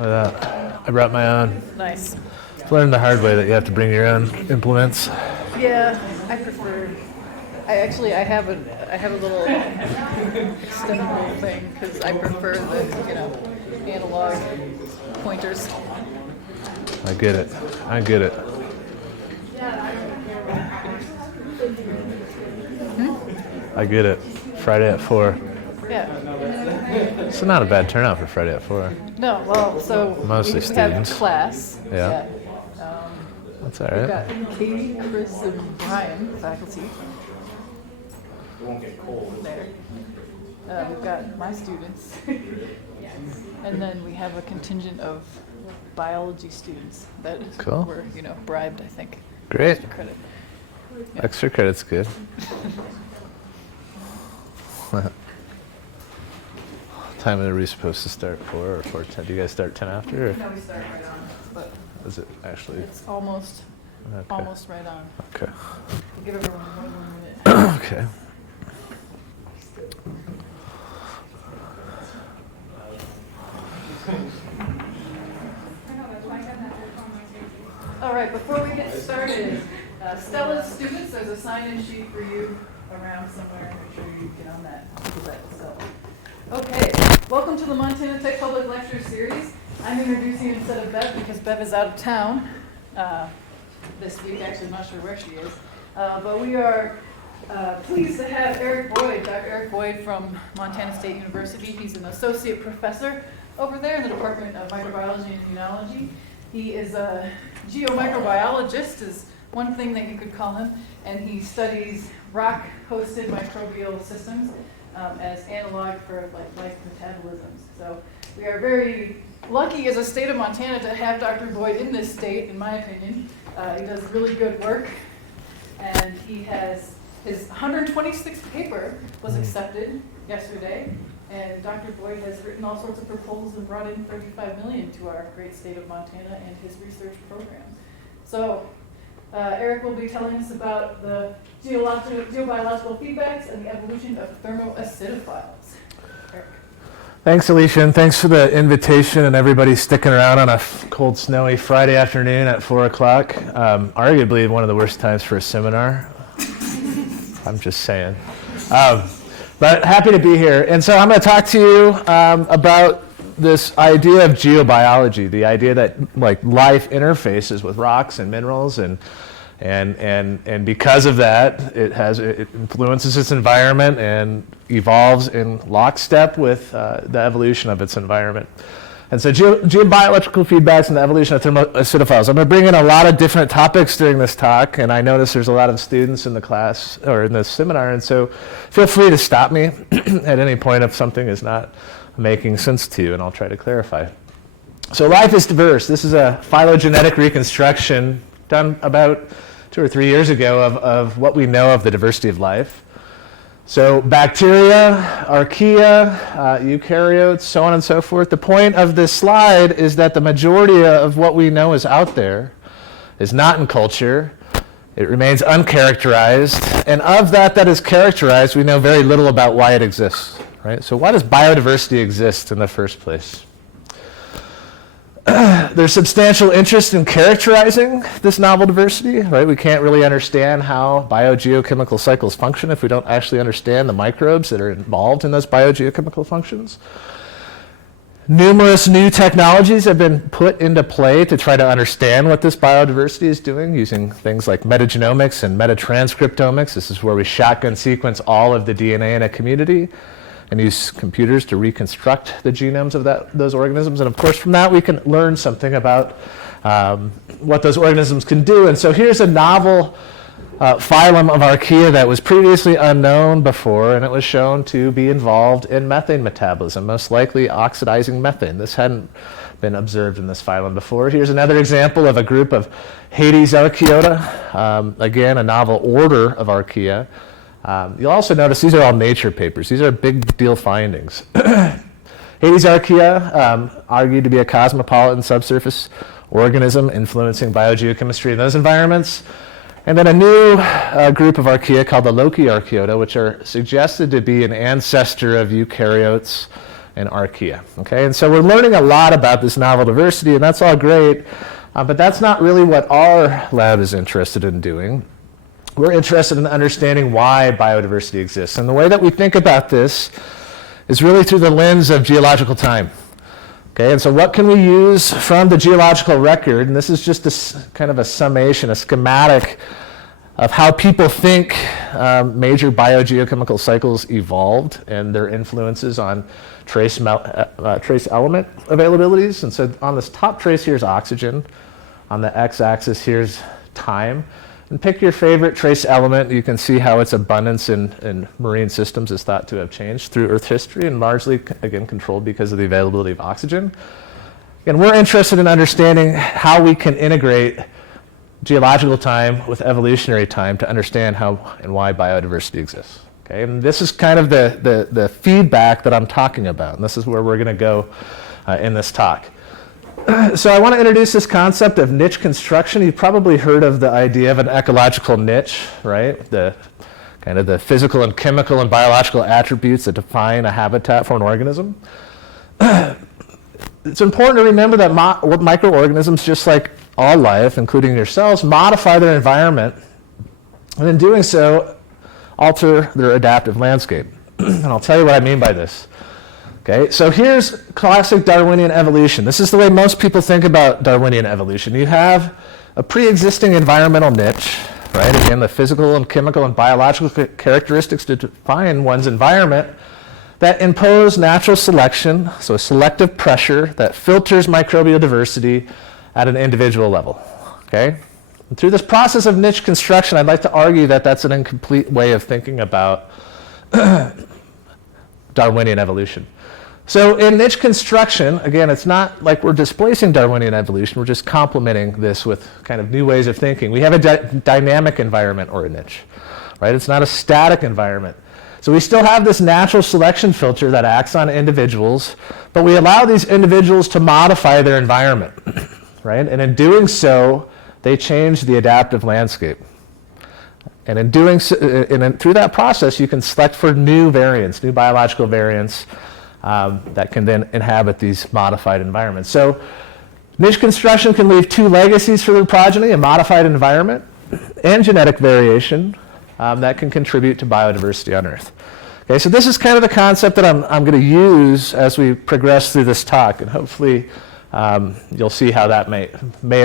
I brought my own. Nice. Learned the hard way that you have to bring your own implements. Yeah, I prefer. I have a little extendable thing because I prefer the analog pointers. I get it. I get it. Friday at 4. Yeah. So not a bad turnout for Friday at 4. No, well, so Mostly we students. have class. Yeah. That's all We've right. got Katie, Chris, and Brian, faculty. It won't get cold. There. We've got my students. And then we have a contingent of biology students that Cool. were, bribed, I think. Great. Extra credit. Extra credit's good. Time are we supposed to start 4 or 4:10? Do you guys start 10 after? Or No, we start right on, but is it actually? it's almost right on. Okay. We'll give everyone one more minute. Okay. All right, before we get started, Stella's students, there's a sign-in sheet for you around somewhere. Make sure you get on that. Okay, welcome to the Montana Tech Public Lecture Series. I'm introducing you instead of Bev because Bev is out of town this week. Actually, I'm not sure where she is. But we are pleased to have Eric Boyd, Dr. Eric Boyd from Montana State University. He's an associate professor over there in the Department of Microbiology and Immunology. He is a geomicrobiologist, is one thing that you could call him, and he studies rock-hosted microbial systems as analog for life metabolisms. So we are very lucky as a state of Montana to have Dr. Boyd in this state, in my opinion. He does really good work, and he has his 126th paper was accepted yesterday, and Dr. Boyd has written all sorts of proposals and brought in $35 million to our great state of Montana and his research program. So Eric will be telling us about the geobiological feedbacks and the evolution of thermoacidophiles. Eric. Thanks, Alicia, and thanks for the invitation and everybody sticking around on a cold, snowy Friday afternoon at 4 o'clock. Arguably one of the worst times for a seminar. I'm just saying. But happy to be here. And so I'm going to talk to you about this idea of geobiology, the idea that life interfaces with rocks and minerals, and because of that, it influences its environment and evolves in lockstep with the evolution of its environment. And so geobiological feedbacks and the evolution of thermoacidophiles. I'm going to bring in a lot of different topics during this talk, and I notice there's a lot of students in the class or in this seminar, and so feel free to stop me at any point if something is not making sense to you, and I'll try to clarify. So life is diverse. This is a phylogenetic reconstruction done about 2 or 3 years ago of what we know of the diversity of life. So bacteria, archaea, eukaryotes, so on and so forth. The point of this slide is that the majority of what we know is out there is not in culture. It remains uncharacterized. And of that is characterized, we know very little about why it exists. Right? So why does biodiversity exist in the first place? There's substantial interest in characterizing this novel diversity, right? We can't really understand how biogeochemical cycles function if we don't actually understand the microbes that are involved in those biogeochemical functions. Numerous new technologies have been put into play to try to understand what this biodiversity is doing using things like metagenomics and metatranscriptomics. This is where we shotgun sequence all of the DNA in a community and use computers to reconstruct the genomes of those organisms. And of course, from that, we can learn something about what those organisms can do. And so here's a novel phylum of archaea that was previously unknown before, and it was shown to be involved in methane metabolism, most likely oxidizing methane. This hadn't been observed in this phylum before. Here's another example of a group of Hades archaeota, again, a novel order of archaea. You'll also notice these are all Nature papers. These are big deal findings. Hades archaea, argued to be a cosmopolitan subsurface organism influencing biogeochemistry in those environments. And then a new group of archaea called the Loki archaeota, which are suggested to be an ancestor of eukaryotes, and archaea. Okay, and so we're learning a lot about this novel diversity, and that's all great, but that's not really what our lab is interested in doing. We're interested in understanding why biodiversity exists. And the way that we think about this is really through the lens of geological time. Okay, and so what can we use from the geological record? And this is just kind of a summation, a schematic of how people think major biogeochemical cycles evolved and their influences on trace element availabilities. And so on this top trace here is oxygen. On the x-axis here's time. And pick your favorite trace element. You can see how its abundance in marine systems is thought to have changed through Earth history and largely, again, controlled because of the availability of oxygen. And we're interested in understanding how we can integrate geological time with evolutionary time to understand how and why biodiversity exists. Okay? And this is kind of the feedback that I'm talking about. And this is where we're going to go in this talk. So I want to introduce this concept of niche construction. You've probably heard of the idea of an ecological niche, right? The kind of the physical and chemical and biological attributes that define a habitat for an organism. It's important to remember that microorganisms, just like all life, including your cells, modify their environment, and in doing so, alter their adaptive landscape. And I'll tell you what I mean by this. Okay, so here's classic Darwinian evolution. This is the way most people think about Darwinian evolution. You have a pre-existing environmental niche, right? Again, the physical and chemical and biological characteristics to define one's environment that impose natural selection, so a selective pressure that filters microbial diversity at an individual level. Okay? And through this process of niche construction, I'd like to argue that that's an incomplete way of thinking about Darwinian evolution. So in niche construction, again, it's not like we're displacing Darwinian evolution, we're just complementing this with kind of new ways of thinking. We have a dynamic environment or a niche, right? It's not a static environment. So we still have this natural selection filter that acts on individuals, but we allow these individuals to modify their environment, right? And in doing so, they change the adaptive landscape. And in doing so, through that process, you can select for new variants, new biological variants, that can then inhabit these modified environments. So niche construction can leave two legacies for their progeny, a modified environment and genetic variation that can contribute to biodiversity on Earth. Okay, so this is kind of the concept that I'm going to use as we progress through this talk, and hopefully you'll see how that may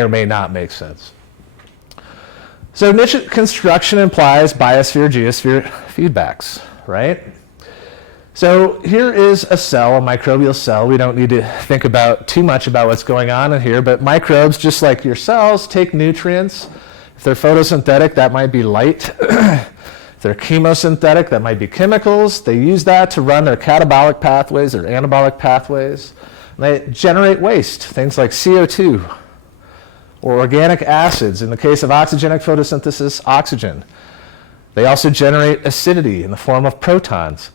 or may not make sense. So niche construction implies biosphere-geosphere feedbacks, right? So here is a cell, a microbial cell. We don't need to think about too much about what's going on in here, but microbes, just like your cells, take nutrients. If they're photosynthetic, that might be light. If they're chemosynthetic, that might be chemicals. They use that to run their catabolic pathways or anabolic pathways. And they generate waste, things like CO2 or organic acids. In the case of oxygenic photosynthesis, oxygen. They also generate acidity in the form of protons.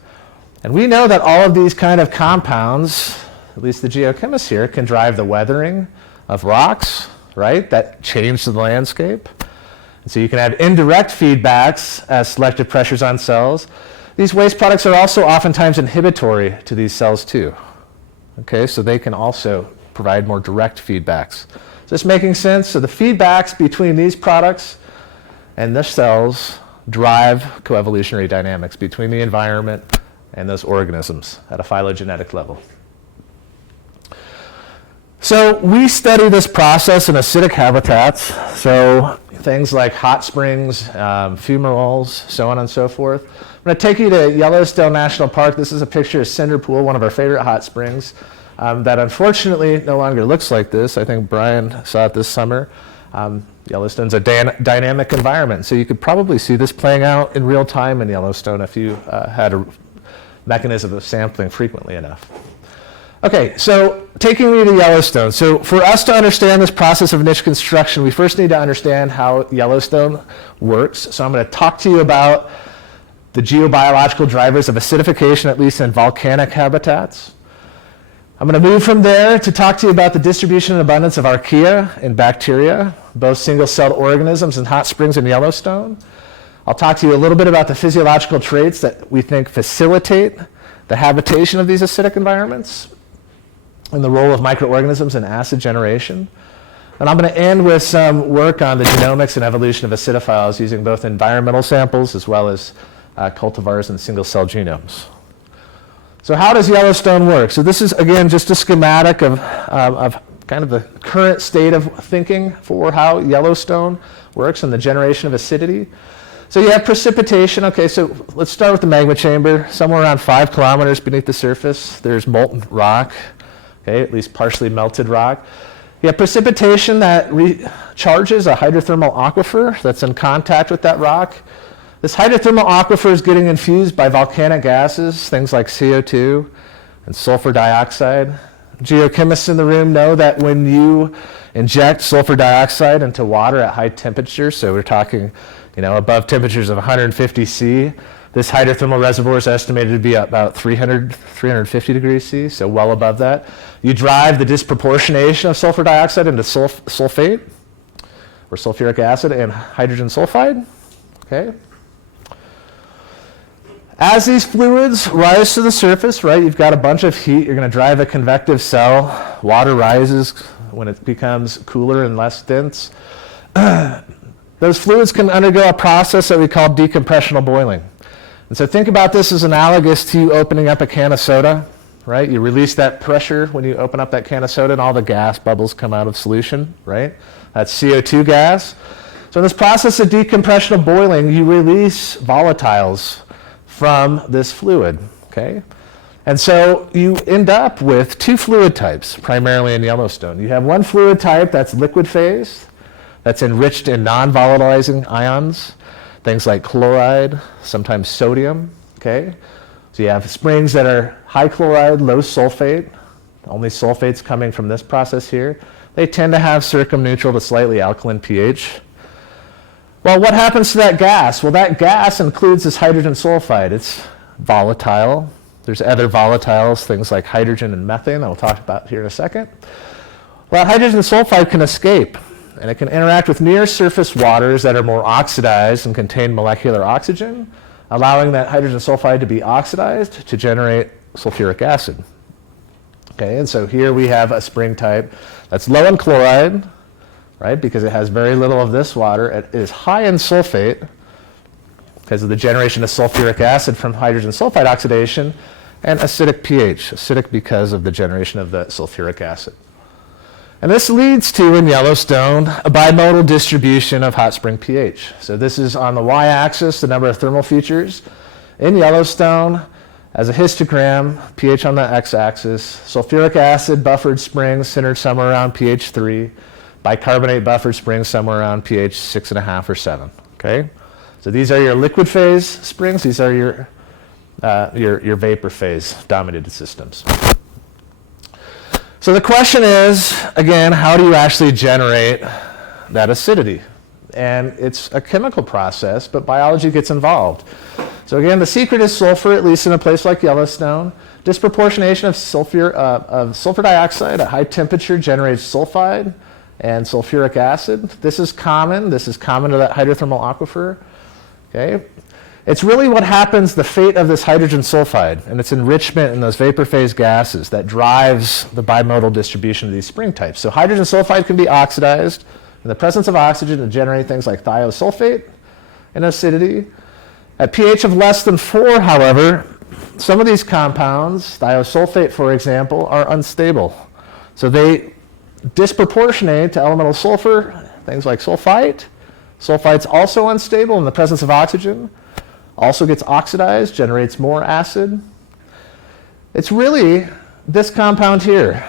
And we know that all of these kind of compounds, at least the geochemists here, can drive the weathering of rocks, right? That change the landscape. And so you can have indirect feedbacks as selective pressures on cells. These waste products are also oftentimes inhibitory to these cells too. Okay, so they can also provide more direct feedbacks. Is this making sense? So the feedbacks between these products and the cells drive coevolutionary dynamics between the environment and those organisms at a phylogenetic level. So we study this process in acidic habitats, so things like hot springs, fumaroles, so on and so forth. I'm going to take you to Yellowstone National Park. This is a picture of Cinder Pool, one of our favorite hot springs, that unfortunately no longer looks like this. I think Brian saw it this summer. Yellowstone's a dynamic environment, so you could probably see this playing out in real time in Yellowstone if you had a mechanism of sampling frequently enough. Okay, so taking me to Yellowstone. So for us to understand this process of niche construction, we first need to understand how Yellowstone works. So I'm going to talk to you about the geobiological drivers of acidification, at least in volcanic habitats. I'm going to move from there to talk to you about the distribution and abundance of archaea and bacteria, both single-celled organisms in hot springs in Yellowstone. I'll talk to you a little bit about the physiological traits that we think facilitate the habitation of these acidic environments, and the role of microorganisms in acid generation. And I'm going to end with some work on the genomics and evolution of acidophiles using both environmental samples as well as cultivars and single-cell genomes. So how does Yellowstone work? So this is, again, just a schematic of kind of the current state of thinking for how Yellowstone works and the generation of acidity. So you have precipitation. Okay, so let's start with the magma chamber. Somewhere around 5 kilometers beneath the surface, there's molten rock, okay, at least partially melted rock. You have precipitation that recharges a hydrothermal aquifer that's in contact with that rock. This hydrothermal aquifer is getting infused by volcanic gases, things like CO2 and sulfur dioxide. Geochemists in the room know that when you inject sulfur dioxide into water at high temperatures, so we're talking, above temperatures of 150 C, this hydrothermal reservoir is estimated to be about 350 degrees C, so well above that. You drive the disproportionation of sulfur dioxide into sulfate, or sulfuric acid, and hydrogen sulfide, okay? As these fluids rise to the surface, right, you've got a bunch of heat. You're going to drive a convective cell. Water rises when it becomes cooler and less dense. Those fluids can undergo a process that we call decompressional boiling. And so think about this as analogous to you opening up a can of soda, right? You release that pressure when you open up that can of soda and all the gas bubbles come out of solution, right? That's CO2 gas. So in this process of decompressional boiling, you release volatiles from this fluid, okay? And so you end up with 2 fluid types, primarily in Yellowstone. You have one fluid type that's liquid phase, that's enriched in non-volatilizing ions, things like chloride, sometimes sodium, okay? So you have springs that are high chloride, low sulfate, only sulfates coming from this process here. They tend to have circumneutral to slightly alkaline pH. Well, what happens to that gas? Well, that gas includes this hydrogen sulfide. It's volatile. There's other volatiles, things like hydrogen and methane that we'll talk about here in a second. Well, hydrogen sulfide can escape, and it can interact with near-surface waters that are more oxidized and contain molecular oxygen, allowing that hydrogen sulfide to be oxidized to generate sulfuric acid. Okay, and so here we have a spring type that's low in chloride, right, because it has very little of this water. It is high in sulfate because of the generation of sulfuric acid from hydrogen sulfide oxidation, and acidic pH, acidic because of the generation of the sulfuric acid. And this leads to, in Yellowstone, a bimodal distribution of hot spring pH. So this is on the y-axis, the number of thermal features in Yellowstone as a histogram, pH on the x-axis, sulfuric acid buffered springs centered somewhere around pH 3, bicarbonate buffered springs somewhere around pH 6.5 or 7, okay? So these are your liquid phase springs. These are your vapor phase dominated systems. So the question is, again, how do you actually generate that acidity? And it's a chemical process, but biology gets involved. So again, the secret is sulfur, at least in a place like Yellowstone. Disproportionation of sulfur dioxide at high temperature generates sulfide and sulfuric acid. This is common. This is common to that hydrothermal aquifer. Okay? It's really what happens, the fate of this hydrogen sulfide and its enrichment in those vapor phase gases that drives the bimodal distribution of these spring types. So hydrogen sulfide can be oxidized in the presence of oxygen to generate things like thiosulfate and acidity. At pH of less than 4, however, some of these compounds, thiosulfate for example, are unstable. So they disproportionate to elemental sulfur, things like sulfite. Sulfite's also unstable in the presence of oxygen, also gets oxidized, generates more acid. It's really this compound here,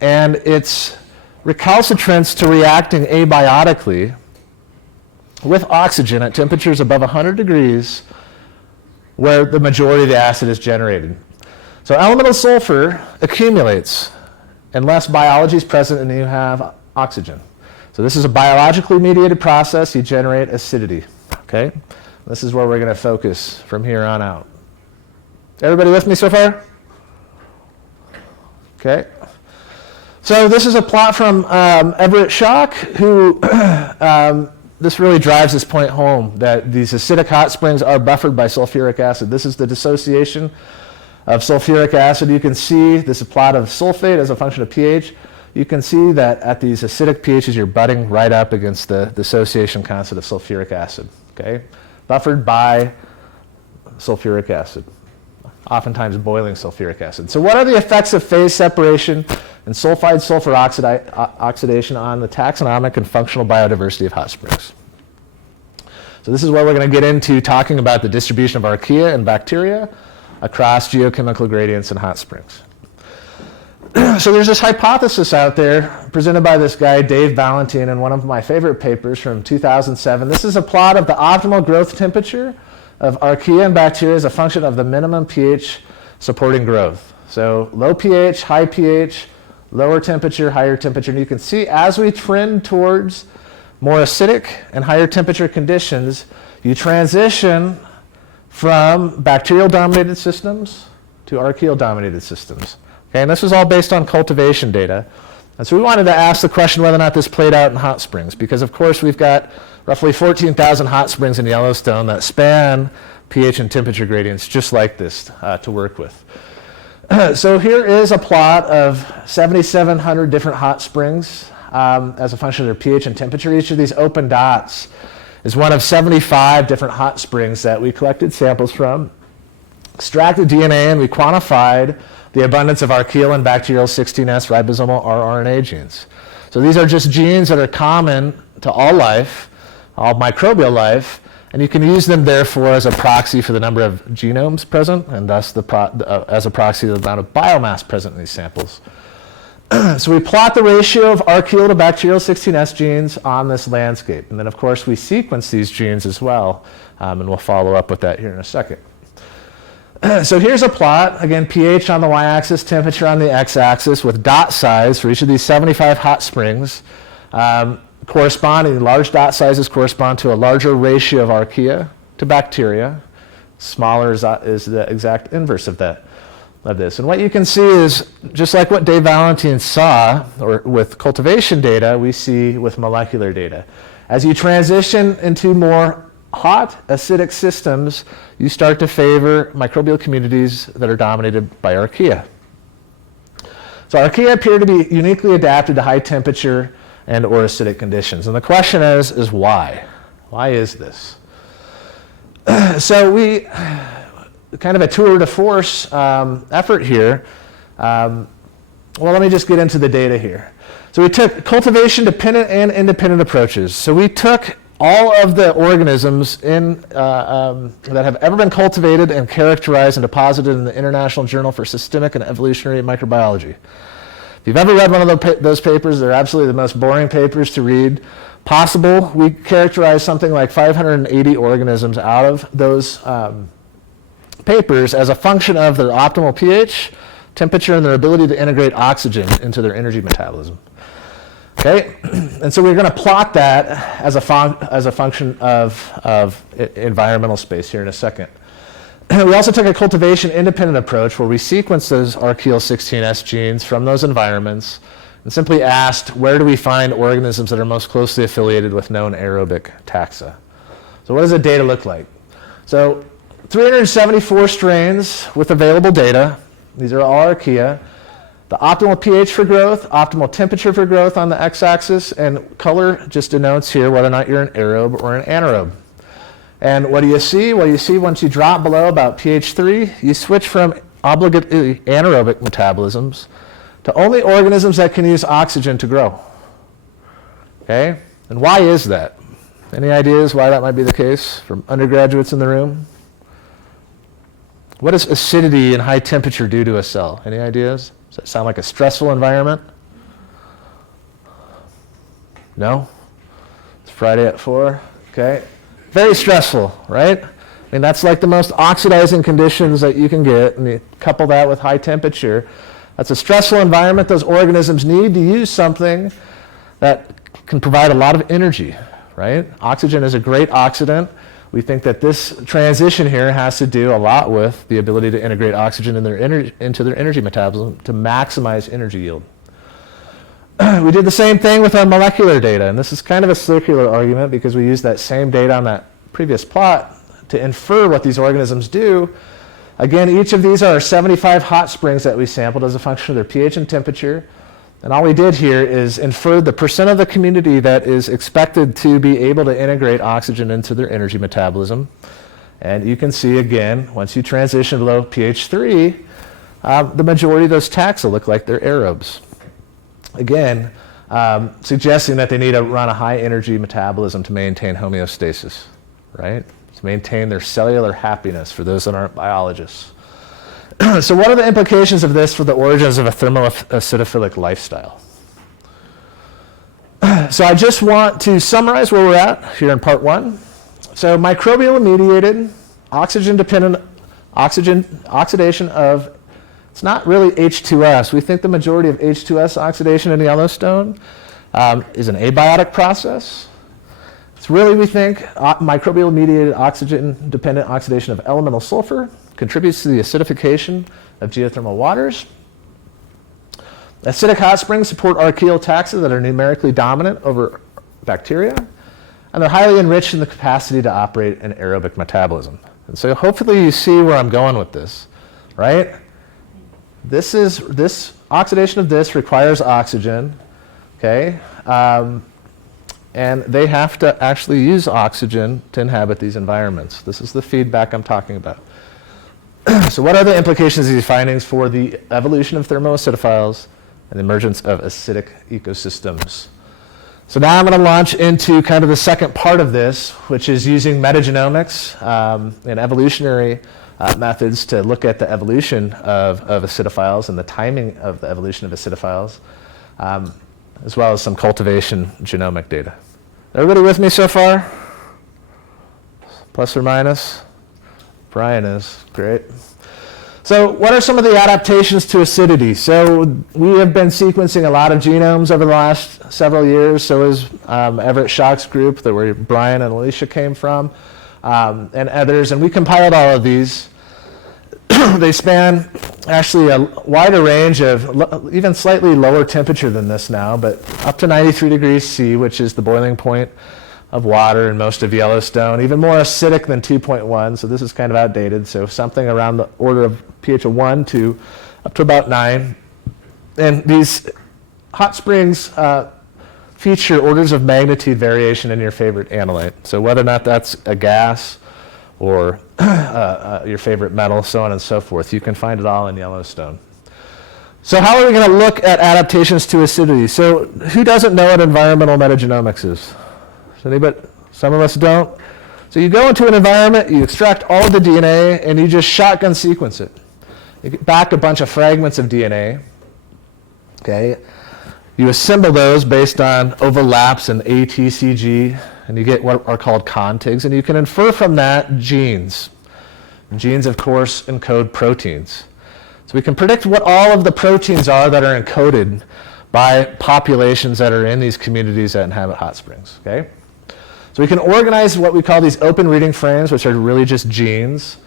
and its recalcitrance to reacting abiotically with oxygen at temperatures above 100 degrees where the majority of the acid is generated. So elemental sulfur accumulates unless biology is present and you have oxygen. So this is a biologically mediated process. You generate acidity, okay? This is where we're going to focus from here on out. Everybody with me so far? Okay. So this is a plot from Everett Schock, who this really drives this point home that these acidic hot springs are buffered by sulfuric acid. This is the dissociation of sulfuric acid, you can see this is a plot of sulfate as a function of pH. You can see that at these acidic pHs, you're butting right up against the dissociation constant of sulfuric acid, okay? Buffered by sulfuric acid, oftentimes boiling sulfuric acid. So what are the effects of phase separation and sulfide sulfur oxidation on the taxonomic and functional biodiversity of hot springs? So this is where we're going to get into talking about the distribution of archaea and bacteria across geochemical gradients in hot springs. So there's this hypothesis out there presented by this guy, Dave Valentine, in one of my favorite papers from 2007. This is a plot of the optimal growth temperature of archaea and bacteria as a function of the minimum pH supporting growth. So low pH, high pH, lower temperature, higher temperature. And you can see as we trend towards more acidic and higher temperature conditions, you transition from bacterial-dominated systems to archaeal-dominated systems. Okay, and this was all based on cultivation data. And so we wanted to ask the question whether or not this played out in hot springs, because of course we've got roughly 14,000 hot springs in Yellowstone that span pH and temperature gradients just like this to work with. So here is a plot of 7,700 different hot springs as a function of their pH and temperature. Each of these open dots is one of 75 different hot springs that we collected samples from, extracted DNA, and we quantified the abundance of archaeal and bacterial 16S ribosomal rRNA genes. So these are just genes that are common to all life, all microbial life, and you can use them therefore as a proxy for the number of genomes present, and thus as a proxy of the amount of biomass present in these samples. So we plot the ratio of archaeal to bacterial 16S genes on this landscape, and then of course we sequence these genes as well, and we'll follow up with that here in a second. So here's a plot, again, pH on the y-axis, temperature on the x-axis, with dot size for each of these 75 hot springs. Corresponding, large dot sizes correspond to a larger ratio of archaea to bacteria. Smaller is the exact inverse of this. And what you can see is, just like what Dave Valentine saw, or with cultivation data, we see with molecular data. As you transition into more hot, acidic systems, you start to favor microbial communities that are dominated by archaea. So archaea appear to be uniquely adapted to high temperature and or acidic conditions. And the question is why? Why is this? So we, kind of a tour de force effort here. Well, let me just get into the data here. So we took cultivation-dependent and independent approaches. So we took all of the organisms that have ever been cultivated and characterized and deposited in the International Journal for Systemic and Evolutionary Microbiology. If you've ever read one of those papers, they're absolutely the most boring papers to read possible. We characterized something like 580 organisms out of those papers as a function of their optimal pH, temperature, and their ability to integrate oxygen into their energy metabolism. Okay, and so we're going to plot that as a function of environmental space here in a second. We also took a cultivation-independent approach where we sequenced those archaeal 16S genes from those environments and simply asked, where do we find organisms that are most closely affiliated with known aerobic taxa? So what does the data look like? So 374 strains with available data. These are all archaea. The optimal pH for growth, optimal temperature for growth on the x-axis, and color just denotes here whether or not you're an aerobe or an anaerobe. And what do you see? Well, you see once you drop below about pH 3, you switch from obligate anaerobic metabolisms to only organisms that can use oxygen to grow. Okay? And why is that? Any ideas why that might be the case from undergraduates in the room? What does acidity and high temperature do to a cell? Any ideas? Does that sound like a stressful environment? No? It's Friday at 4? Okay. Very stressful, right? I mean, that's like the most oxidizing conditions that you can get, and you couple that with high temperature. That's a stressful environment. Those organisms need to use something that can provide a lot of energy, right? Oxygen is a great oxidant. We think that this transition here has to do a lot with the ability to integrate oxygen into their energy metabolism to maximize energy yield. We did the same thing with our molecular data, and this is kind of a circular argument because we used that same data on that previous plot to infer what these organisms do. Again, each of these are 75 hot springs that we sampled as a function of their pH and temperature. And all we did here is infer the percent of the community that is expected to be able to integrate oxygen into their energy metabolism. And you can see again, once you transition below pH 3, the majority of those taxa look like they're aerobes. Again, suggesting that they need to run a high energy metabolism to maintain homeostasis, right? To maintain their cellular happiness for those that aren't biologists. So what are the implications of this for the origins of a thermoacidophilic lifestyle? So I just want to summarize where we're at here in part 1. So microbial mediated oxygen-dependent oxidation of, it's not really H2S. We think the majority of H2S oxidation in Yellowstone is an abiotic process. It's really, we think, microbial mediated oxygen-dependent oxidation of elemental sulfur contributes to the acidification of geothermal waters. Acidic hot springs support archaeal taxa that are numerically dominant over bacteria, and they're highly enriched in the capacity to operate an aerobic metabolism. And so hopefully you see where I'm going with this, right? This oxidation of this requires oxygen, okay? And they have to actually use oxygen to inhabit these environments. This is the feedback I'm talking about. So what are the implications of these findings for the evolution of thermoacidophiles and the emergence of acidic ecosystems? So now I'm going to launch into kind of the second part of this, which is using metagenomics and evolutionary methods to look at the evolution of acidophiles and the timing of the evolution of acidophiles, as well as some cultivation genomic data. Everybody with me so far? Plus or minus? Brian is, great. So what are some of the adaptations to acidity? So we have been sequencing a lot of genomes over the last several years. So is Everett Schock's group, that where Brian and Alicia came from, and others. And we compiled all of these. They span actually a wider range of even slightly lower temperature than this now, but up to 93 degrees C, which is the boiling point of water in most of Yellowstone, even more acidic than 2.1, so this is kind of outdated, so something around the order of pH of 1 to up to about 9. And these hot springs feature orders of magnitude variation in your favorite analyte. So whether or not that's a gas or your favorite metal, so on and so forth, you can find it all in Yellowstone. So how are we going to look at adaptations to acidity? So who doesn't know what environmental metagenomics is? Anybody? Some of us don't. So you go into an environment, you extract all of the DNA, and you just shotgun sequence it. You get back a bunch of fragments of DNA. Okay. You assemble those based on overlaps and ATCG, and you get what are called contigs, and you can infer from that genes. And genes, of course, encode proteins. So we can predict what all of the proteins are that are encoded by populations that are in these communities that inhabit hot springs. Okay. So we can organize what we call these open reading frames, which are really just genes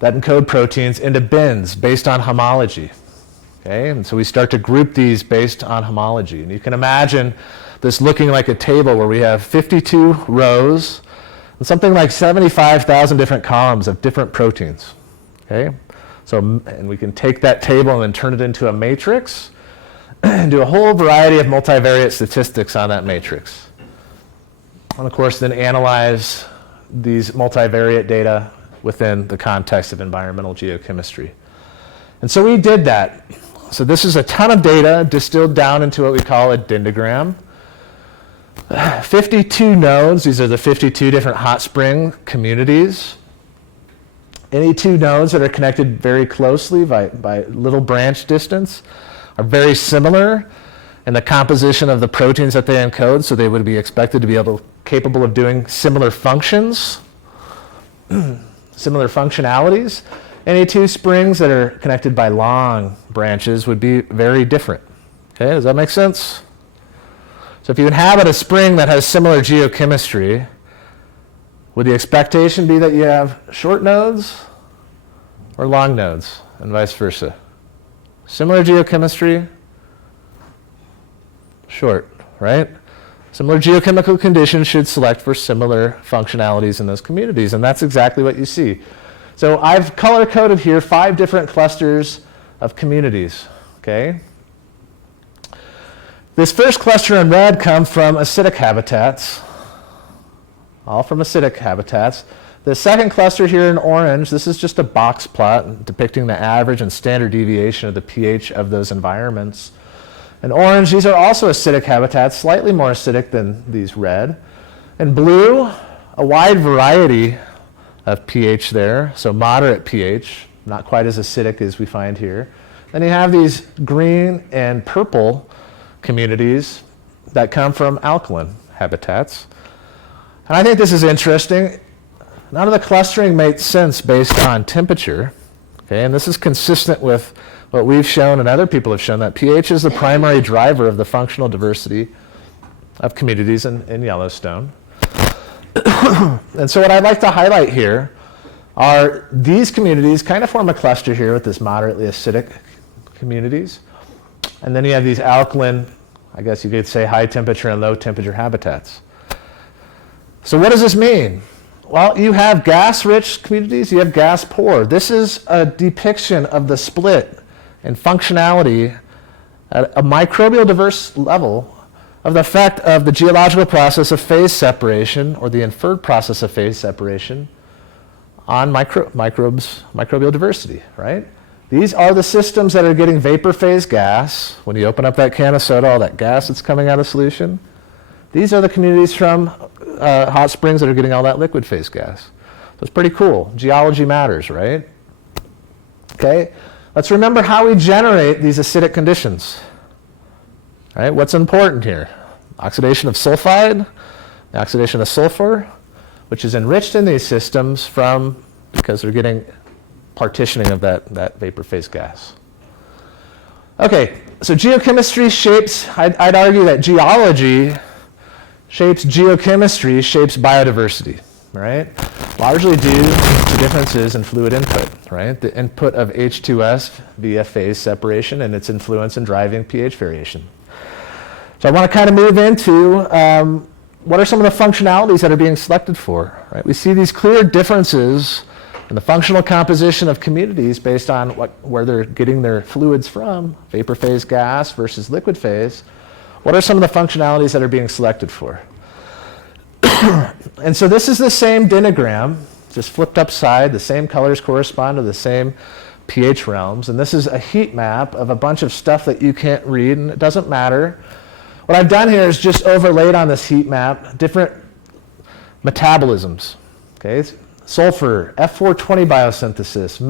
that encode proteins, into bins based on homology. Okay? And so we start to group these based on homology. And you can imagine this looking like a table where we have 52 rows and something like 75,000 different columns of different proteins. Okay? So, and we can take that table and then turn it into a matrix and do a whole variety of multivariate statistics on that matrix. And of course, then analyze these multivariate data within the context of environmental geochemistry. And so we did that. So this is a ton of data distilled down into what we call a dendrogram. 52 nodes, these are the 52 different hot spring communities. Any two nodes that are connected very closely by little branch distance are very similar in the composition of the proteins that they encode, so they would be expected to be capable of doing similar functions, similar functionalities. Any two springs that are connected by long branches would be very different. Okay, does that make sense? So if you inhabit a spring that has similar geochemistry, would the expectation be that you have short nodes or long nodes, and vice versa? Similar geochemistry, short, right? Similar geochemical conditions should select for similar functionalities in those communities, and that's exactly what you see. So I've color-coded here 5 different clusters of communities, okay? This first cluster in red comes from acidic habitats, all from acidic habitats. The second cluster here in orange, this is just a box plot depicting the average and standard deviation of the pH of those environments. In orange, these are also acidic habitats, slightly more acidic than these red. In blue, a wide variety of pH there, so moderate pH, not quite as acidic as we find here. Then you have these green and purple communities that come from alkaline habitats. And I think this is interesting. None of the clustering makes sense based on temperature, okay? And this is consistent with what we've shown and other people have shown, that pH is the primary driver of the functional diversity of communities in Yellowstone. And so what I'd like to highlight here are these communities kind of form a cluster here with this moderately acidic communities. And then you have these alkaline, I guess you could say high temperature and low temperature habitats. So what does this mean? Well, you have gas-rich communities, you have gas-poor. This is a depiction of the split in functionality at a microbial diverse level of the effect of the geological process of phase separation, or the inferred process of phase separation, on microbial diversity, right? These are the systems that are getting vapor phase gas. When you open up that can of soda, all that gas that's coming out of solution. These are the communities from hot springs that are getting all that liquid phase gas. So it's pretty cool. Geology matters, right? Okay, let's remember how we generate these acidic conditions. Right? What's important here? Oxidation of sulfide, the oxidation of sulfur, which is enriched in these systems because they're getting partitioning of that vapor phase gas. Okay, so geochemistry shapes, I'd argue that geology shapes geochemistry, shapes biodiversity, right? Largely due to differences in fluid input, right? The input of H2S via phase separation and its influence in driving pH variation. So I want to kind of move into what are some of the functionalities that are being selected for, right? We see these clear differences in the functional composition of communities based on where they're getting their fluids from, vapor phase gas versus liquid phase. What are some of the functionalities that are being selected for? And so this is the same dendrogram, just flipped upside. The same colors correspond to the same pH realms. And this is a heat map of a bunch of stuff that you can't read, and it doesn't matter. What I've done here is just overlaid on this heat map different metabolisms. Okay, sulfur, F420 biosynthesis,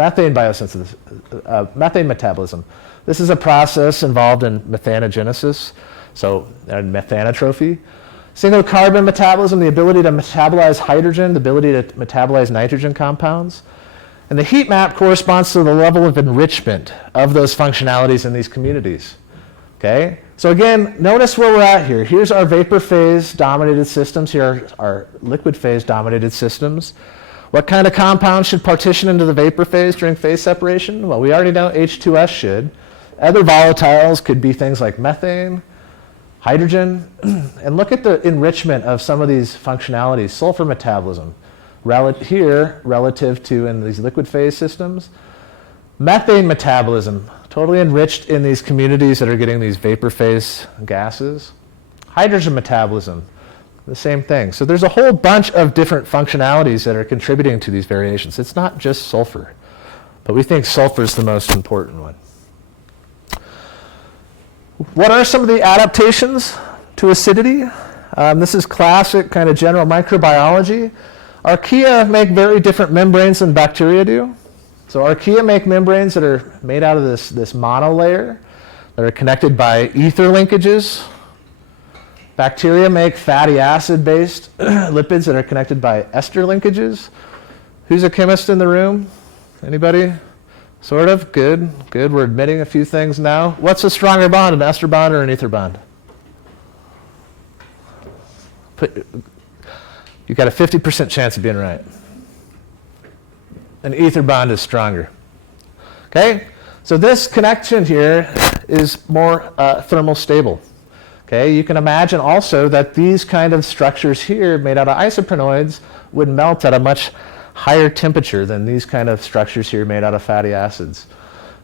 methane metabolism. This is a process involved in methanogenesis, so methanotrophy. Single carbon metabolism, the ability to metabolize hydrogen, the ability to metabolize nitrogen compounds. And the heat map corresponds to the level of enrichment of those functionalities in these communities. Okay? So again, notice where we're at here. Here's our vapor phase dominated systems. Here are our liquid phase dominated systems. What kind of compounds should partition into the vapor phase during phase separation? Well, we already know H2S should. Other volatiles could be things like methane, hydrogen, and look at the enrichment of some of these functionalities. Sulfur metabolism, here relative to in these liquid phase systems. Methane metabolism, totally enriched in these communities that are getting these vapor phase gases. Hydrogen metabolism, the same thing. So there's a whole bunch of different functionalities that are contributing to these variations. It's not just sulfur, but we think sulfur is the most important one. What are some of the adaptations to acidity? This is classic kind of general microbiology. Archaea make very different membranes than bacteria do. So archaea make membranes that are made out of this monolayer that are connected by ether linkages. Bacteria make fatty acid-based lipids that are connected by ester linkages. Who's a chemist in the room? Anybody? Sort of? Good, good. We're admitting a few things now. What's a stronger bond, an ester bond or an ether bond? You've got a 50% chance of being right. An ether bond is stronger. Okay? So this connection here is more thermal stable. Okay? You can imagine also that these kind of structures here made out of isoprenoids would melt at a much higher temperature than these kind of structures here made out of fatty acids.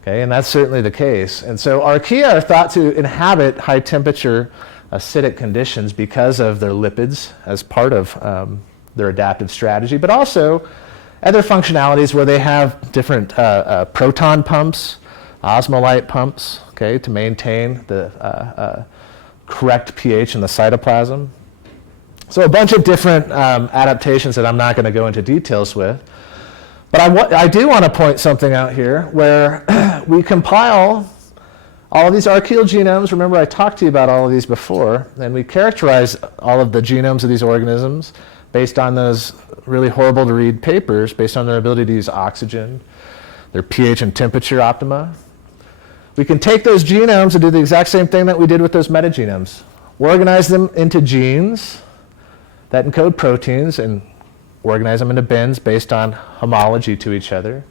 Okay, and that's certainly the case. And so archaea are thought to inhabit high temperature acidic conditions because of their lipids as part of their adaptive strategy, but also other functionalities where they have different proton pumps, osmolyte pumps, okay, to maintain the correct pH in the cytoplasm. So a bunch of different adaptations that I'm not going to go into details with. But I do want to point something out here where we compile all of these archaeal genomes. Remember, I talked to you about all of these before, and we characterize all of the genomes of these organisms based on those really horrible to read papers, based on their ability to use oxygen, their pH and temperature optima. We can take those genomes and do the exact same thing that we did with those metagenomes. Organize them into genes that encode proteins and organize them into bins based on homology to each other.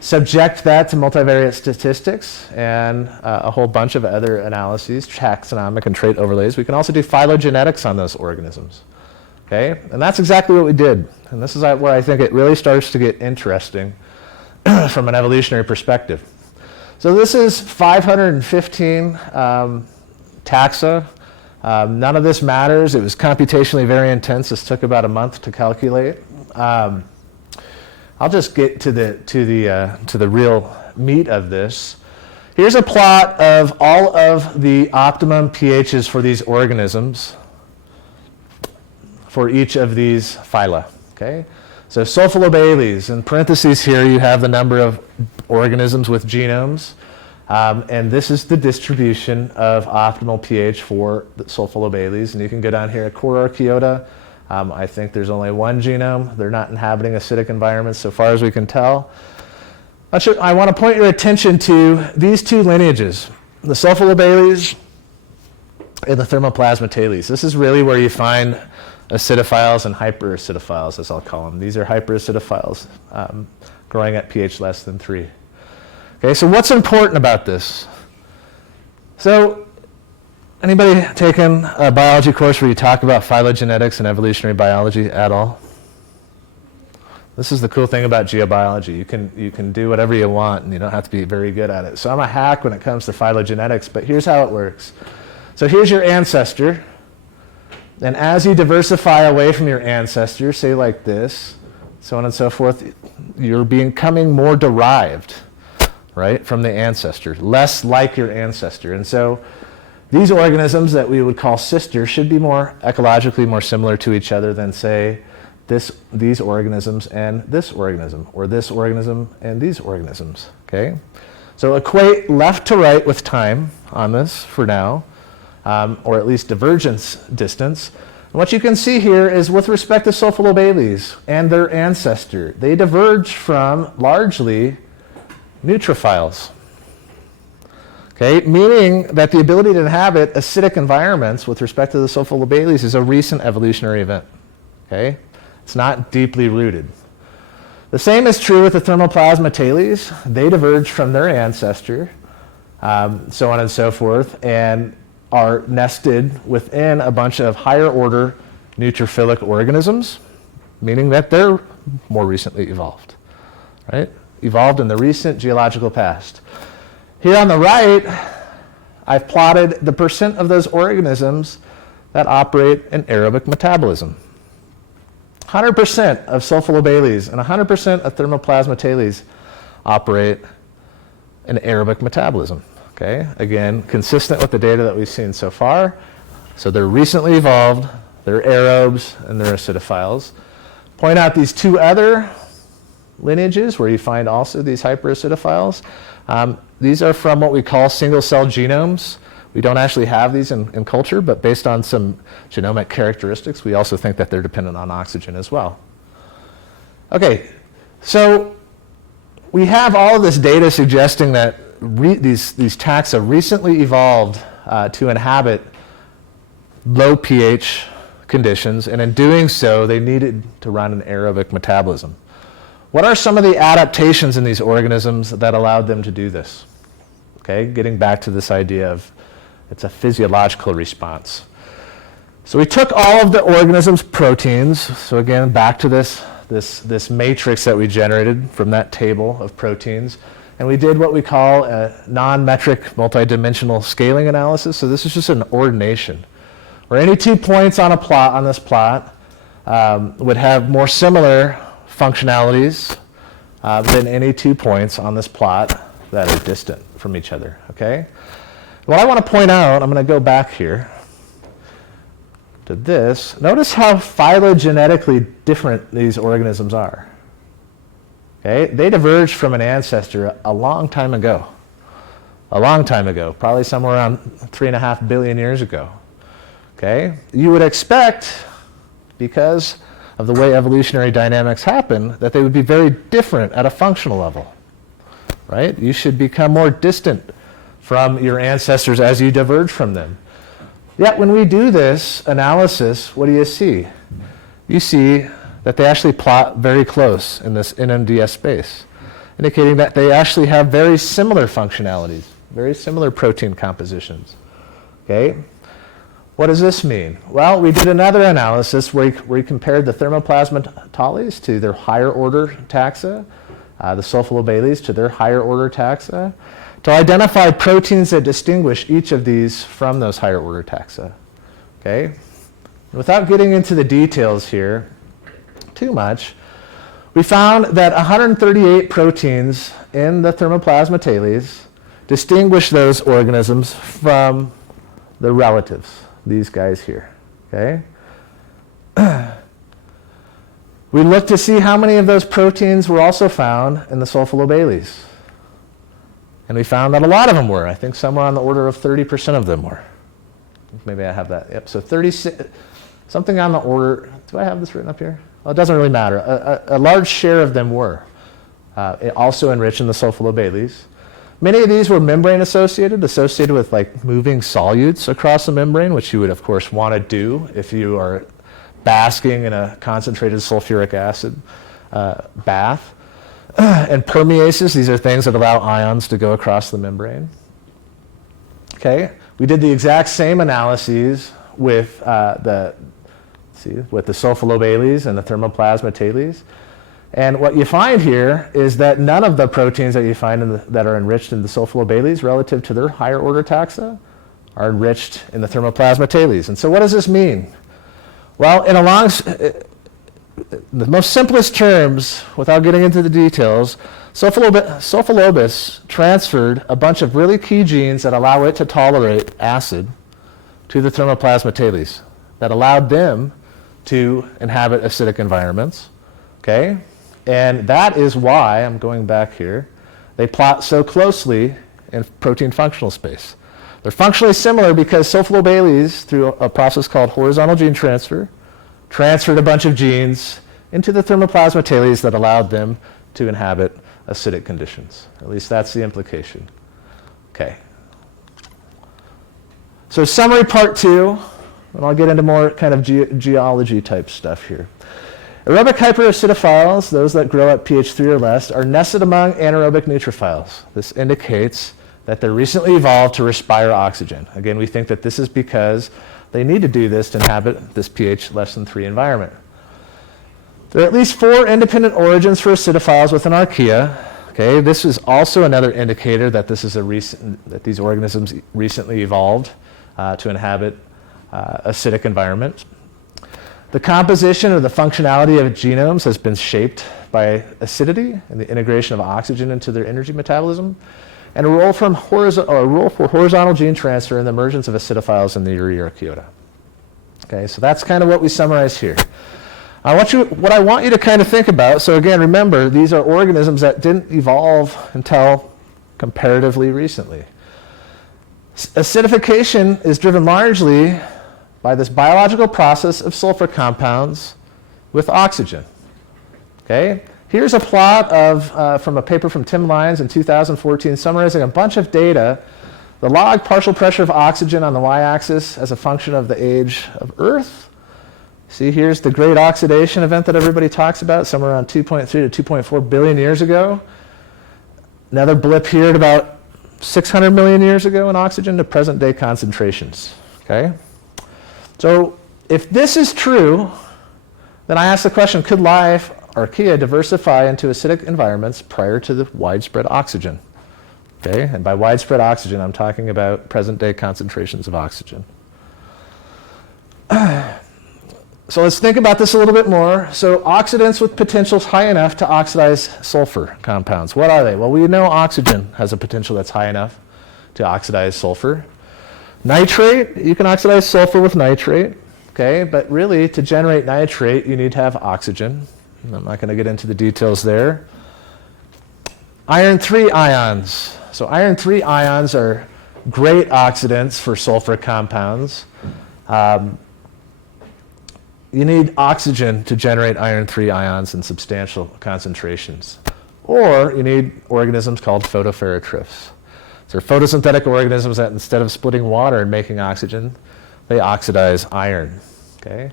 Subject that to multivariate statistics and a whole bunch of other analyses, taxonomic and trait overlays. We can also do phylogenetics on those organisms. Okay? And that's exactly what we did. And this is where I think it really starts to get interesting from an evolutionary perspective. So this is 515 taxa. None of this matters. It was computationally very intense. This took about a month to calculate. I'll just get to the real meat of this. Here's a plot of all of the optimum pHs for these organisms for each of these phyla. Okay? So Sulfolobales, in parentheses here you have the number of organisms with genomes. And this is the distribution of optimal pH for the Sulfolobales. And you can go down here at Core Archaeota. I think there's only one genome. They're not inhabiting acidic environments so far as we can tell. I want to point your attention to these two lineages, the Sulfolobales and the Thermoplasmatales. This is really where you find acidophiles and hyperacidophiles, as I'll call them. These are hyperacidophiles growing at pH less than 3. Okay, so what's important about this? So, anybody taken a biology course where you talk about phylogenetics and evolutionary biology at all? This is the cool thing about geobiology. You can do whatever you want and you don't have to be very good at it. So I'm a hack when it comes to phylogenetics, but here's how it works. So here's your ancestor. And as you diversify away from your ancestor, say like this, so on and so forth, you're becoming more derived, right, from the ancestor, less like your ancestor. And so these organisms that we would call sisters should be more ecologically more similar to each other than, say, these organisms and this organism, or this organism and these organisms, okay? So equate left to right with time on this for now, or at least divergence distance. And what you can see here is with respect to Sulfolobales and their ancestor, they diverge from largely neutrophiles. Okay, meaning that the ability to inhabit acidic environments with respect to the Sulfolobales is a recent evolutionary event. Okay, it's not deeply rooted. The same is true with the Thermoplasmatales. They diverge from their ancestor, so on and so forth, and are nested within a bunch of higher order neutrophilic organisms, meaning that they're more recently evolved, right? Evolved in the recent geological past. Here on the right, I've plotted the percent of those organisms that operate in aerobic metabolism. 100% of Sulfolobales and 100% of Thermoplasmatales operate in aerobic metabolism. Okay, again, consistent with the data that we've seen so far. So they're recently evolved, they're aerobes, and they're acidophiles. Point out these two other lineages where you find also these hyperacidophiles. These are from what we call single-cell genomes. We don't actually have these in culture, but based on some genomic characteristics, we also think that they're dependent on oxygen as well. Okay, so we have all of this data suggesting that these taxa recently evolved to inhabit low pH conditions, and in doing so, they needed to run an aerobic metabolism. What are some of the adaptations in these organisms that allowed them to do this? Okay, getting back to this idea of it's a physiological response. So we took all of the organism's proteins, so again, back to this this matrix that we generated from that table of proteins. And we did what we call a non-metric multidimensional scaling analysis. So this is just an ordination, where any 2 points on this plot would have more similar functionalities than any 2 points on this plot that are distant from each other, okay? What I want to point out, I'm going to go back here to this. Notice how phylogenetically different these organisms are. Okay? They diverged from an ancestor a long time ago. A long time ago, probably somewhere around 3.5 billion years ago. Okay? You would expect, because of the way evolutionary dynamics happen, that they would be very different at a functional level. Right? You should become more distant from your ancestors as you diverge from them. Yet when we do this analysis, what do you see? You see that they actually plot very close in this NMDS space, indicating that they actually have very similar functionalities, very similar protein compositions. Okay? What does this mean? Well, we did another analysis where we compared the thermoplasmatales to their higher order taxa, the sulfolobales to their higher order taxa, to identify proteins that distinguish each of these from those higher order taxa. Okay? Without getting into the details here too much, we found that 138 proteins in the thermoplasmatales distinguish those organisms from the relatives, these guys here. Okay? We looked to see how many of those proteins were also found in the sulfolobales. And we found that a lot of them were. I think somewhere on the order of 30% of them were. Maybe I have that. Yep, so 36, something on the order. Do I have this written up here? Well, it doesn't really matter. A large share of them were also enriched in the sulfolobales. Many of these were membrane associated with like moving solutes across the membrane, which you would of course want to do if you are basking in a concentrated sulfuric acid bath. And permeases, these are things that allow ions to go across the membrane. Okay, we did the exact same analyses with the sulfolobales and the thermoplasmatales. And what you find here is that none of the proteins that you find that are enriched in the sulfolobales relative to their higher order taxa are enriched in the thermoplasmatales. And so what does this mean? Well, in the most simplest terms, without getting into the details, sulfolobus transferred a bunch of really key genes that allow it to tolerate acid to the thermoplasmatales, that allowed them to inhabit acidic environments. Okay? And that is why, I'm going back here, they plot so closely in protein functional space. They're functionally similar because sulfolobales, through a process called horizontal gene transfer, transferred a bunch of genes into the thermoplasmatales that allowed them to inhabit acidic conditions. At least that's the implication. Okay. So summary part 2, and I'll get into more kind of geology type stuff here. Aerobic hyperacidophiles, those that grow at pH 3 or less, are nested among anaerobic neutrophiles. This indicates that they're recently evolved to respire oxygen. Again, we think that this is because they need to do this to inhabit this pH less than 3 environment. There are at least 4 independent origins for acidophiles within archaea. Okay, this is also another indicator that that these organisms recently evolved to inhabit acidic environments. The composition or the functionality of genomes has been shaped by acidity and the integration of oxygen into their energy metabolism, and a role for horizontal gene transfer and the emergence of acidophiles in the Euryarchaeota. Okay, so that's kind of what we summarize here. What I want you to kind of think about, so again, remember, these are organisms that didn't evolve until comparatively recently. Acidification is driven largely by this biological process of sulfur compounds with oxygen. Okay? Here's a plot from a paper from Tim Lyons in 2014 summarizing a bunch of data. The log partial pressure of oxygen on the y-axis as a function of the age of Earth. See, here's the great oxidation event that everybody talks about, somewhere around 2.3 to 2.4 billion years ago. Another blip here at about 600 million years ago in oxygen to present day concentrations. Okay? So if this is true, then I ask the question, could life archaea diversify into acidic environments prior to the widespread oxygen. Okay, and by widespread oxygen, I'm talking about present-day concentrations of oxygen. So let's think about this a little bit more. So oxidants with potentials high enough to oxidize sulfur compounds. What are they? Well, we know oxygen has a potential that's high enough to oxidize sulfur. Nitrate, you can oxidize sulfur with nitrate. Okay, but really to generate nitrate, you need to have oxygen. I'm not going to get into the details there. Iron 3 ions. So iron 3 ions are great oxidants for sulfur compounds. You need oxygen to generate iron 3 ions in substantial concentrations. Or you need organisms called photoferrotrophs. So they're photosynthetic organisms that instead of splitting water and making oxygen, they oxidize iron. Okay?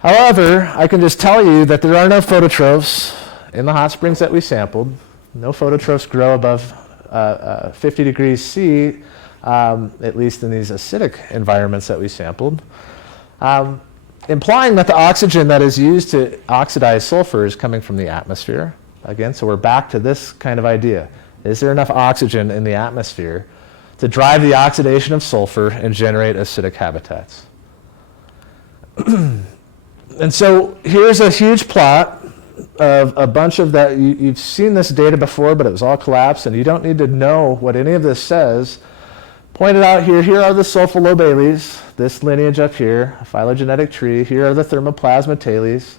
However, I can just tell you that there are no phototrophs in the hot springs that we sampled. No phototrophs grow above 50 degrees C, at least in these acidic environments that we sampled. Implying that the oxygen that is used to oxidize sulfur is coming from the atmosphere. Again, so we're back to this kind of idea. Is there enough oxygen in the atmosphere to drive the oxidation of sulfur and generate acidic habitats? And so here's a huge plot of a bunch of that. You've seen this data before, but it was all collapsed, and you don't need to know what any of this says. Pointed out here, here are the sulfolobales, this lineage up here, a phylogenetic tree. Here are the thermoplasmatales.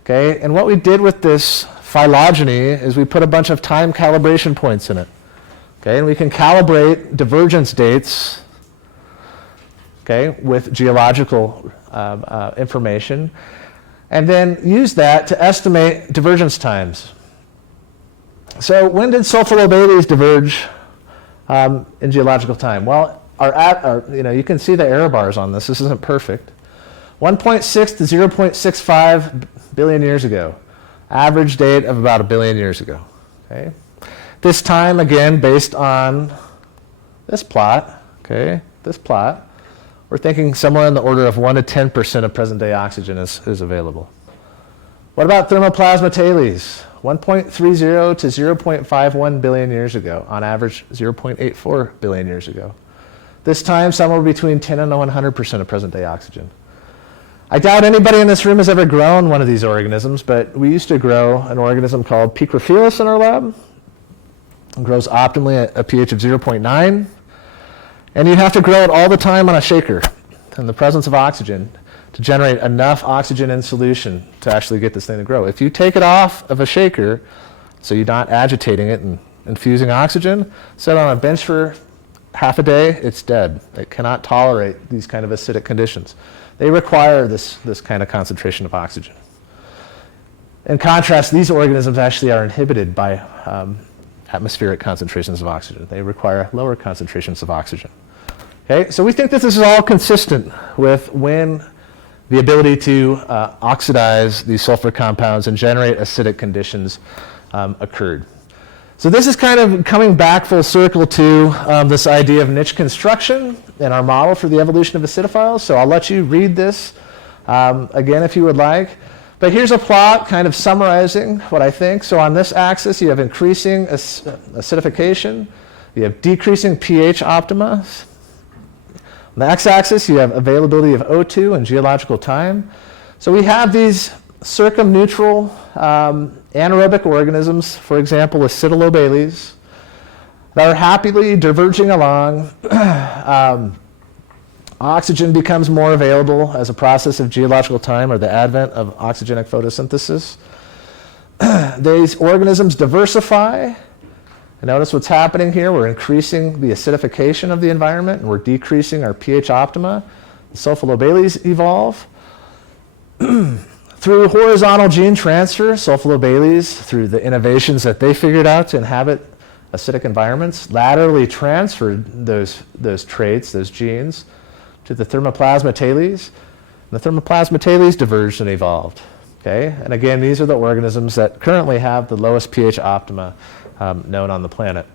Okay, and what we did with this phylogeny is we put a bunch of time calibration points in it. Okay, and we can calibrate divergence dates, okay, with geological information, and then use that to estimate divergence times. So when did sulfolobales diverge in geological time? Well, you can see the error bars on this. This isn't perfect. 1.6 to 0.65 billion years ago. Average date of about 1 billion years ago. Okay. This time, again, based on this plot, okay, this plot, we're thinking somewhere in the order of 1 to 10% of present-day oxygen is available. What about thermoplasmatales? 1.30 to 0.51 billion years ago. On average, 0.84 billion years ago. This time, somewhere between 10 and 100% of present-day oxygen. I doubt anybody in this room has ever grown one of these organisms, but we used to grow an organism called Picrophilus in our lab. It grows optimally at a pH of 0.9. And you'd have to grow it all the time on a shaker in the presence of oxygen to generate enough oxygen in solution to actually get this thing to grow. If you take it off of a shaker, so you're not agitating it and infusing oxygen, set it on a bench for half a day, it's dead. It cannot tolerate these kind of acidic conditions. They require this kind of concentration of oxygen. In contrast, these organisms actually are inhibited by atmospheric concentrations of oxygen. They require lower concentrations of oxygen. Okay, so we think this is all consistent with when the ability to oxidize these sulfur compounds and generate acidic conditions occurred. So this is kind of coming back full circle to this idea of niche construction and our model for the evolution of acidophiles. So I'll let you read this again if you would like. But here's a plot kind of summarizing what I think. So on this axis, you have increasing acidification. You have decreasing pH optima. On the x-axis, you have availability of O2 and geological time. So we have these circumneutral anaerobic organisms, for example, acidolobales, that are happily diverging along. Oxygen becomes more available as a process of geological time or the advent of oxygenic photosynthesis. These organisms diversify. And notice what's happening here. We're increasing the acidification of the environment and we're decreasing our pH optima. The sulfolobales evolve. Through horizontal gene transfer, sulfolobales, through the innovations that they figured out to inhabit acidic environments, laterally transferred those traits, those genes, to the thermoplasmatales. And the thermoplasmatales diverged and evolved. Okay? And again, these are the organisms that currently have the lowest pH optima known on the planet.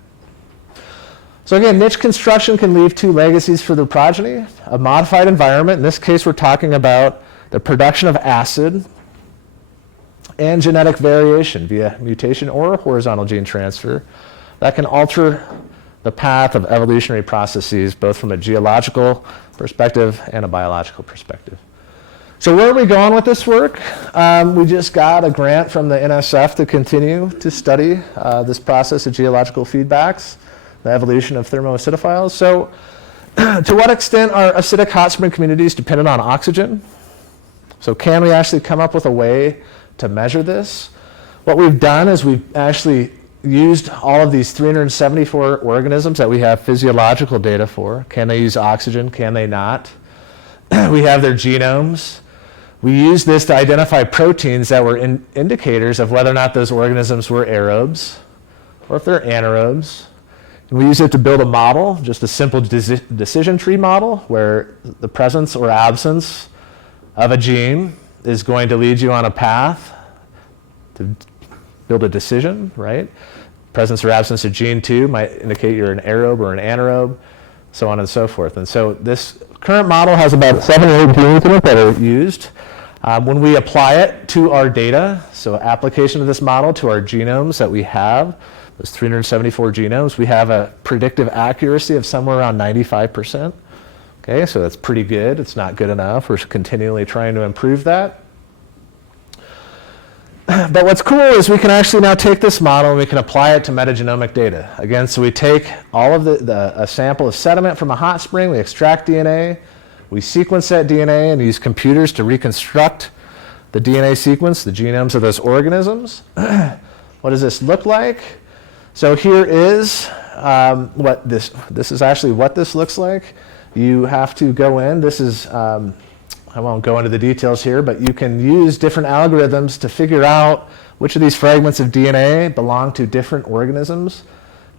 So again, niche construction can leave two legacies for the progeny. A modified environment, in this case we're talking about the production of acid and genetic variation via mutation or horizontal gene transfer that can alter the path of evolutionary processes, both from a geological perspective and a biological perspective. So where are we going with this work? We just got a grant from the NSF to continue to study this process of geological feedbacks, the evolution of thermoacidophiles. So to what extent are acidic hot spring communities dependent on oxygen? So can we actually come up with a way to measure this? What we've done is we've actually used all of these 374 organisms that we have physiological data for. Can they use oxygen? Can they not? We have their genomes. We used this to identify proteins that were indicators of whether or not those organisms were aerobes or if they're anaerobes. And we use it to build a model, just a simple decision tree model, where the presence or absence of a gene is going to lead you on a path to build a decision, right? Presence or absence of gene 2 might indicate you're an aerobe or an anaerobe, so on and so forth. And so this current model has about 7 or 8 genes in it that are used. When we apply it to our data, so application of this model to our genomes that we have, those 374 genomes, we have a predictive accuracy of somewhere around 95%. Okay, so that's pretty good. It's not good enough. We're continually trying to improve that. But what's cool is we can actually now take this model and we can apply it to metagenomic data. Again, so we take all of a sample of sediment from a hot spring, we extract DNA, we sequence that DNA and use computers to reconstruct the DNA sequence, the genomes of those organisms. What does this look like? So here is what this is actually what this looks like. You have to go in. This is, I won't go into the details here, but you can use different algorithms to figure out which of these fragments of DNA belong to different organisms,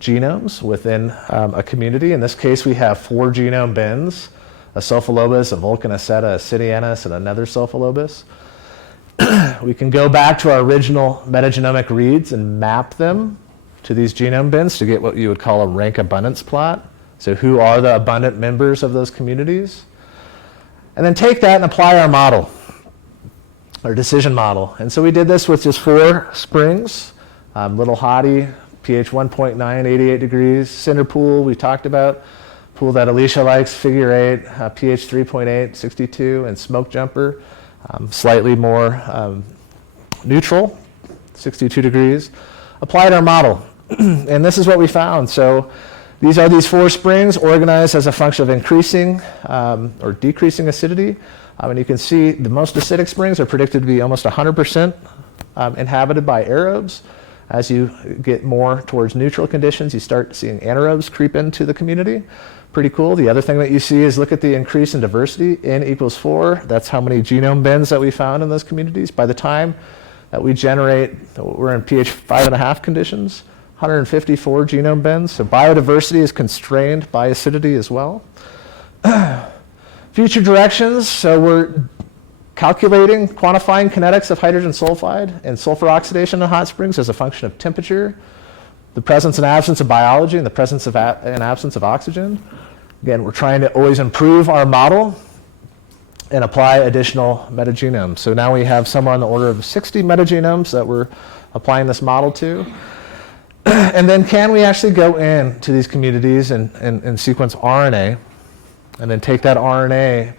genomes within a community. In this case, we have 4 genome bins, a Sulfolobus, a Vulcaniceta, a Cytianus, and another Sulfolobus. We can go back to our original metagenomic reads and map them to these genome bins to get what you would call a rank abundance plot. So who are the abundant members of those communities? And then take that and apply our model, our decision model. And so we did this with just 4 springs. Little Hottie, pH 1.9, 88 degrees. Cinder Pool, we talked about. Pool that Alicia likes, Figure 8, pH 3.8, 62. And Smoke Jumper, slightly more neutral, 62 degrees. Applied our model. And this is what we found. So these are these 4 springs organized as a function of increasing or decreasing acidity. And you can see the most acidic springs are predicted to be almost 100% inhabited by aerobes. As you get more towards neutral conditions, you start seeing anaerobes creep into the community. Pretty cool. The other thing that you see is look at the increase in diversity. N equals 4. That's how many genome bins that we found in those communities. By the time that we generate, we're in pH 5.5 conditions. 154 genome bins. So biodiversity is constrained by acidity as well. Future directions. So we're calculating, quantifying kinetics of hydrogen sulfide and sulfur oxidation in hot springs as a function of temperature, the presence and absence of biology, and the presence of and absence of oxygen. Again, we're trying to always improve our model and apply additional metagenomes. So now we have somewhere on the order of 60 metagenomes that we're applying this model to. And then can we actually go into these communities and sequence RNA, and then take that RNA,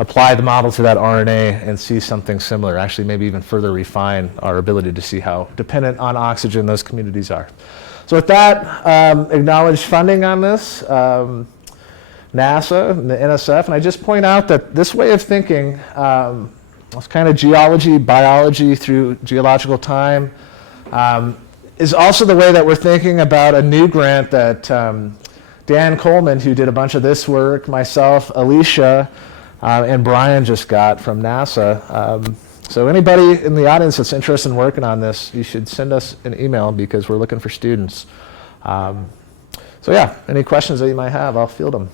apply the model to that RNA, and see something similar, actually maybe even further refine our ability to see how dependent on oxygen those communities are. So with that, acknowledge funding on this, NASA and the NSF, and I just point out that this way of thinking, it's kind of geology, biology through geological time, is also the way that we're thinking about a new grant that Dan Coleman, who did a bunch of this work, myself, Alicia, and Brian just got from NASA. So anybody in the audience that's interested in working on this, you should send us an email because we're looking for students. So yeah, any questions that you might have, I'll field them.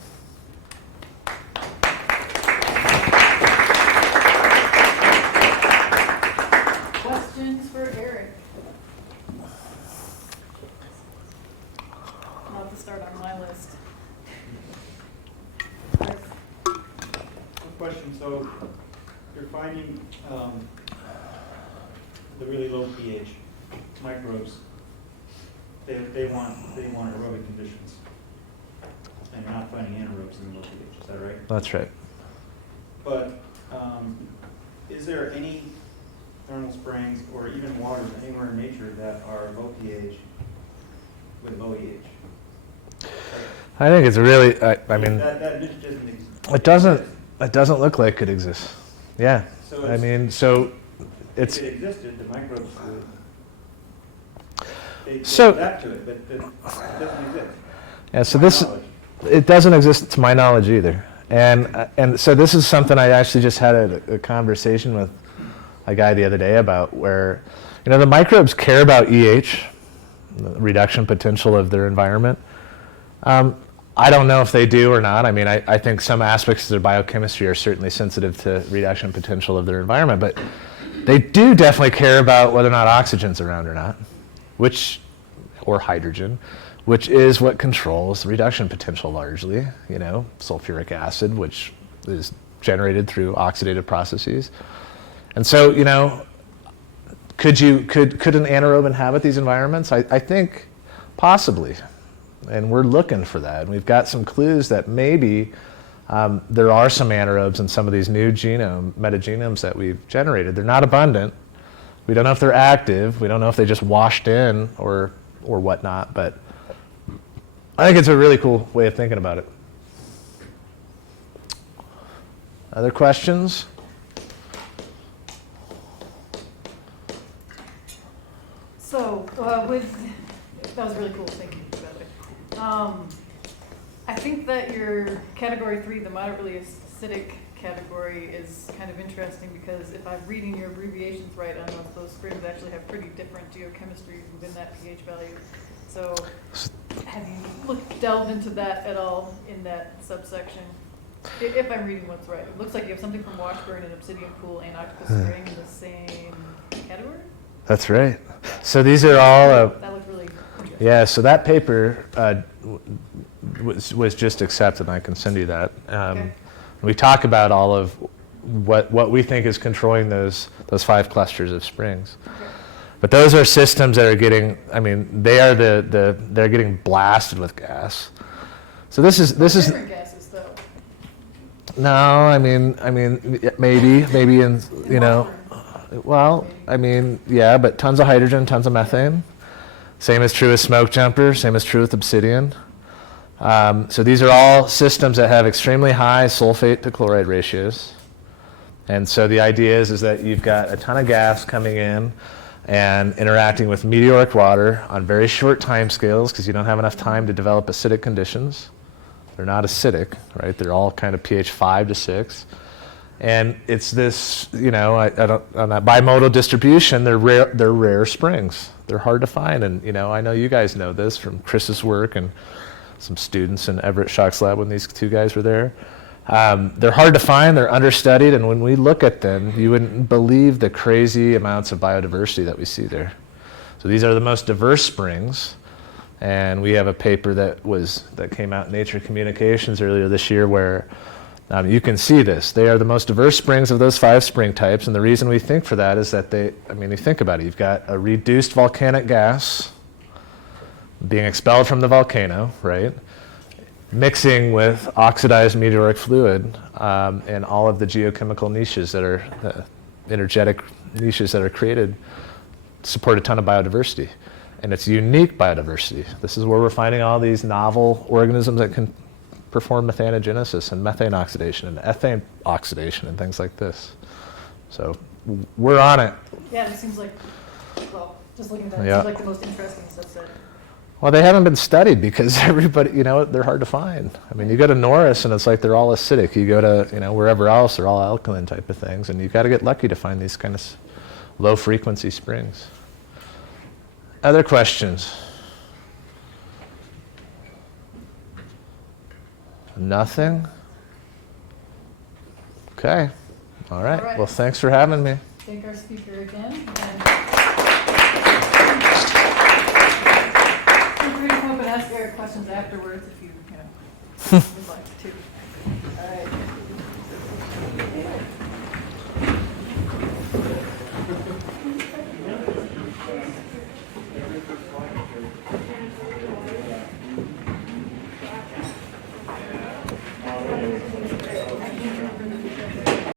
Questions for Eric? I'll have to start on my list. Question, so you're finding the really low pH microbes, they want aerobic conditions. And you're not finding anaerobes in the low pH, is that right? That's right. But is there any thermal springs or even waters anywhere in nature that are low pH with low EH? I think it's really, I mean, That niche doesn't exist. it doesn't look like it exists. Yeah. So I mean, so it's, if it existed, the microbes would they So- adapt to it, but it doesn't exist. yeah, so To my this, knowledge. it doesn't exist to my knowledge either. And so this is something I actually just had a conversation with a guy the other day about, where, you know, the microbes care about EH, the reduction potential of their environment. I don't know if they do or not. I mean, I think some aspects of their biochemistry are certainly sensitive to reduction potential of their environment, but they do definitely care about whether or not oxygen's around or not, or hydrogen, which is what controls the reduction potential largely. You know, sulfuric acid, which is generated through oxidative processes. And so, you know, could an anaerobe inhabit these environments? I think possibly. And we're looking for that. And we've got some clues that maybe there are some anaerobes in some of these new metagenomes that we've generated. They're not abundant. We don't know if they're active. We don't know if they just washed in or whatnot. But I think it's a really cool way of thinking about it. Other questions? So, that was really cool, thank you, by the way. I think that your category 3, the moderately acidic category, is kind of interesting because if I'm reading your abbreviations right on those springs actually have pretty different geochemistry within that pH value. So, have you delved into that at all in that subsection? If I'm reading what's right. It looks like you have something from Washburn and Obsidian Pool and Octopus Spring in the same category? That's right. So these are all. That looked really interesting. Yeah. So that paper was just accepted, and I can send you that. Okay. We talk about all of what we think is controlling those 5 clusters of springs. Okay. But those are systems that are getting. I mean, they're getting blasted with gas. So this is Different gases, though. no. I mean maybe in you know. Well, I mean, yeah, but tons of hydrogen, tons of methane. Same is true with smoke jumper, same is true with obsidian. So these are all systems that have extremely high sulfate to chloride ratios. And so the idea is that you've got a ton of gas coming in and interacting with meteoric water on very short time scales because you don't have enough time to develop acidic conditions. They're not acidic, right? They're all kind of pH 5 to 6. And it's this, you know, on that bimodal distribution, they're rare springs. They're hard to find, and you know, I know you guys know this from Chris's work and some students in Everett Schock's lab when these 2 guys were there. They're hard to find. They're understudied, and when we look at them, you wouldn't believe the crazy amounts of biodiversity that we see there. So these are the most diverse springs, and we have a paper that came out in Nature Communications earlier this year where. You can see this. They are the most diverse springs of those 5 spring types, and the reason we think for that is that you think about it. You've got a reduced volcanic gas being expelled from the volcano, right? Mixing with oxidized meteoric fluid and all of the geochemical niches that are, energetic niches that are created support a ton of biodiversity. And it's unique biodiversity. This is where we're finding all these novel organisms that can perform methanogenesis and methane oxidation and ethane oxidation and things like this. So we're on it. Yeah, it seems like, well, just looking at that, it Yeah. seems like the most interesting subset. Well, they haven't been studied because everybody, you know, they're hard to find. I mean, you go to Norris and it's like they're all acidic. You go to, you know, wherever else, they're all alkaline type of things. And you've got to get lucky to find these kind of low frequency springs. Other questions? Nothing? Okay. All right. All right. Well, thanks for having me. Thank our speaker again. And feel free to come up and ask Eric questions afterwards if you would like to. All right.